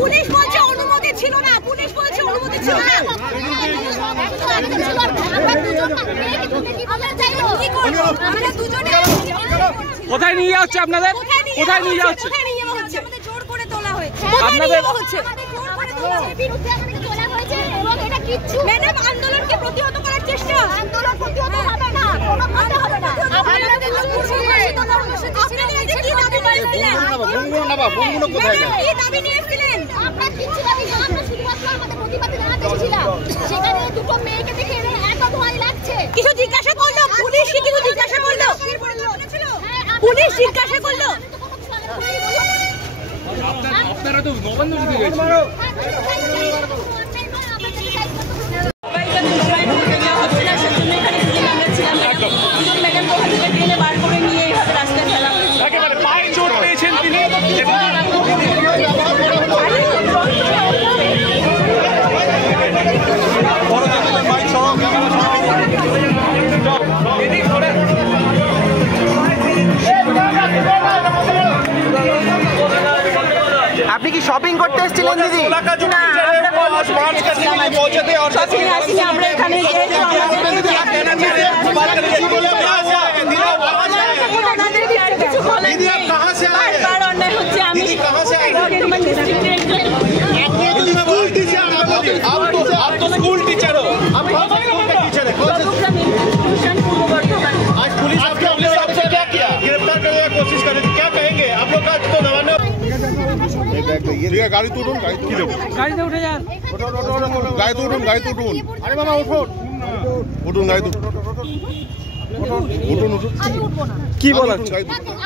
Police বলছে অনুমতি ছিল না, পুলিশ বলছে অনুমতি ছিল না। কোথায় নিয়ে যাওয়া হচ্ছে আপনাদের? কোথায় নিয়ে যাওয়া হচ্ছে? জোর করে তোলা হয়েছে আপনাদের। ম্যাডাম আন্দোলনকে প্রতিহত করার চেষ্টা। আন্দোলন প্রতিহত হবে না, কোনো কথা হবে না। আপনারা কি দাবি করেছিলেন? কি দাবি নিয়েছিলেন? আমরা কিচ্ছু দাবি না, আমরা শুধুমাত্র আমাদের প্রতিবাদে জানাতে এসেছিলাম। সেখানে দুটো মেয়েকে দেখে এত ভয় লাগছে। কিছু জিজ্ঞাসা করলো পুলিশ? কিছু জিজ্ঞাসা করলো? পুলিশ জিজ্ঞাসা করলো? আপনারা তো নবান্ন দিতে গেছেন। আপনি কি শপিং করতে এসেছিলেন দিদি? আমরা এখানে स्कूल टीचर हो, आज पुलिस आपसे क्या किया? गिरफ्तार करने की कोशिश कर रही थी, क्या कहेंगे आप लोग? का तो नवान्न गाड़ी तो उठून, गाड़ी से उठे यार, गाड़ी तो उठून, गाड़ी तो उठून। अरे बाबा उठो, उठून गाड़ी तो उठून, उठून কি বলা?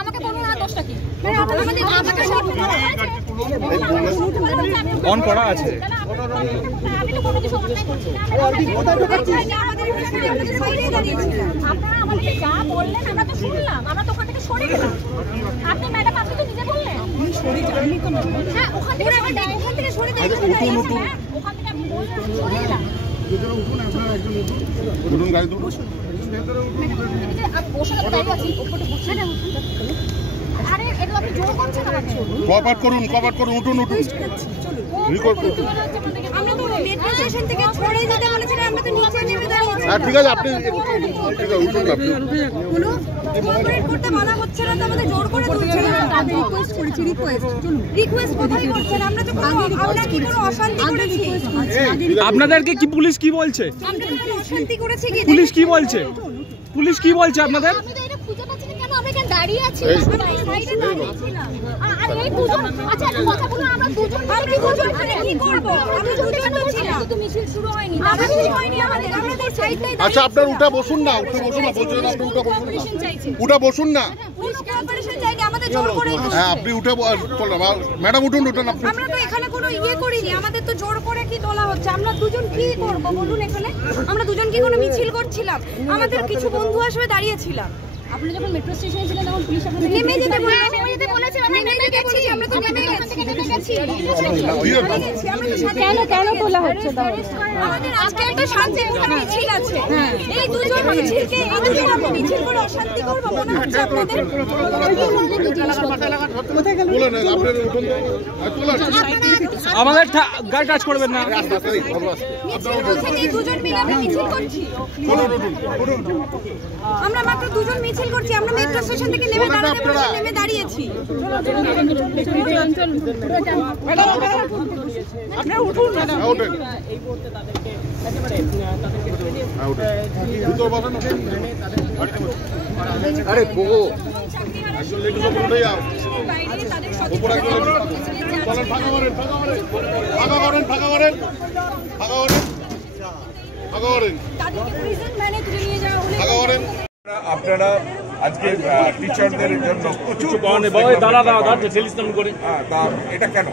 আমাকে বলুন না দোষটা কি? মানে আমাকে অন করা আছে। আমি তো কোনো কিছু অন্যায় করছি না। কোথায় ঢোকাচ্ছি? আমাদের সাইডে দাঁড়িয়েছিলাম। আপনারা আমাদেরকে যা বললেন আমরা তো শুনলাম, আমরা তো ওখান থেকে সরে গেলাম। আপনি ম্যাডাম আপনি তো নিজে বললেন সরে যাননি তো। হ্যাঁ ওখান থেকে সরে যাই, ওখান থেকে সরে যাই, ওখান থেকে আমি বললাম সরে গেলাম। उठून गाड़ी तो আরে এটা আপনি জোর করছেন আমাকে। কভার করুন, কভার করুন, উঠুন, উঠুন। আমরা তো মেট্রো স্টেশন থেকে ছড়ে যেতে বলেছিলাম, আমরা তো নিচে নেমে দাঁড়িয়েছি। হ্যাঁ ঠিক আছে, আপনি ঠিক আছে উঠুন। আপনি বলো কোঅপারেট করতে মানা হচ্ছে না, তো আমাদের জোর করে তুলছে না। আমি রিকোয়েস্ট করেছি, রিকোয়েস্ট কোথায় করছেন? আমরা তো আমরা কি কোনো অশান্তি করেছি? আপনাদেরকে কি পুলিশ কি বলছে? আমরা কোনো অশান্তি করেছি কি? পুলিশ কি বলছে? পুলিশ কি বলছে আপনাদের? আমি তো এটা খুঁজে পাচ্ছি না, কেন আমরা এখানে দাঁড়িয়ে আছি? সাইডে দাঁড়িয়েছিলাম। আর এই দুজন, আচ্ছা একটা কথা বলুন, আমরা দুজন কি দুজন এখানে কি করব? আমরা দুজন ছিলাম, তো মিছিল শুরু হয়নি, আমরা শুরু হয়নি আমাদের, আমরা তো সাইডটাই। আচ্ছা আপনার উঠে বসুন না, উঠে বসুন না, বলছেন আপনি উঠে বসুন না, উঠে বসুন না। পুলিশ কোঅপারেশন চাইনি, আমাদের জোর করে। হ্যাঁ আপনি উঠে ম্যাডাম উঠুন, উঠুন আপনি। আমরা তো এখানে কোনো ইয়ে করিনি, আমাদের তো জোর করে কি তোলা হচ্ছে। আমরা দুজন কি করব বলুন এখানে? আমরা দুজন কি কোনো মিছিল করছিলাম? আমাদের কিছু বন্ধু আসবে দাঁড়িয়েছিলাম। আপনি যখন মেট্রো স্টেশনে ছিলেন তখন পুলিশ আপনাদের নেমে যেতে বলেছে। আমরা নেমে গেছি, আমরা তো নেমে গেছি। কেন তোলা হচ্ছে? আমাদের আজকে একটা শান্তিপূর্ণ মিছিল আছে। এই দুজন মিছিলকে, এই দুজন আমরা মিছিল করে অশান্তি করব মনে হচ্ছে আপনাদের? কোথায় গেল? বলেন আপনারা উঠুন, আমাদের গাড়ি টাচ করবেন না। এই দুজন মিলে আমরা মিছিল করছি। আমরা মাত্র দুজন মিছিল করছি, আমরা মেট্রো স্টেশন থেকে নেমে দাঁড়িয়েছি। আপনারা উঠুন ম্যাডাম। এই মুহূর্তে তাদেরকে একেবারে ভিতর বসানো। আরে বগো একজন লেডি উঠে যাও, বাইরে তাদের উপরে একজন চলেন, ফাঁকা করেন, ফাঁকা করেন, ফাঁকা করেন, ফাঁকা করেন, ফাঁকা করেন, ফাঁকা করেন, তাদেরকে প্রিজন ভ্যানে তুলে নিয়ে যাওয়া হলো। ফাঁকা করেন। আপনারা আজকে টিচারদের জন্য প্রচুর তা এটা কেন?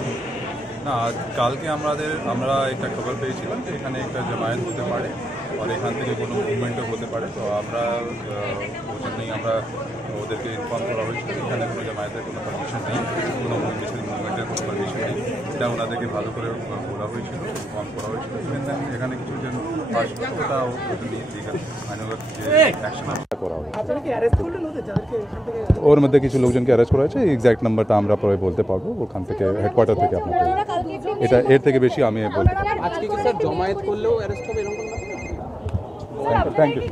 না, কালকে আমরা একটা খবর পেয়েছিলাম যে এখানে একটা জামায়াত হতে পারে। আর এখান থেকে কোনো মুভমেন্টও হতে পারে। তো আমরা ওই জন্যই আমরা ওদেরকে ইনফর্ম করা হয়েছিল এখানে কোনো জামায়াতের কোনো পারমিশন নেই, কোনো মিছিল মুভমেন্টের কোনো পারমিশন নেই। এটা ওনাদেরকে ভালো করে বলা হয়েছিল, ইনফর্ম করা হয়েছিল। এখানে কিছু যেন আসবে ওটাও আইনগত যে অ্যাকশন করা হবে। ওর মধ্যে কিছু লোকজনকে অ্যারেস্ট করা হয়েছে, এক্স্যাক্ট নাম্বারটা আমরা পরে বলতে পারবো ওখান থেকে, হেডকোয়ার্টার থেকে আপনাকে। এটা এর থেকে বেশি আমি বলতে পারবো। আজকে কি স্যার জমায়েত করলেও অ্যারেস্ট হবে এরকম? Thank you.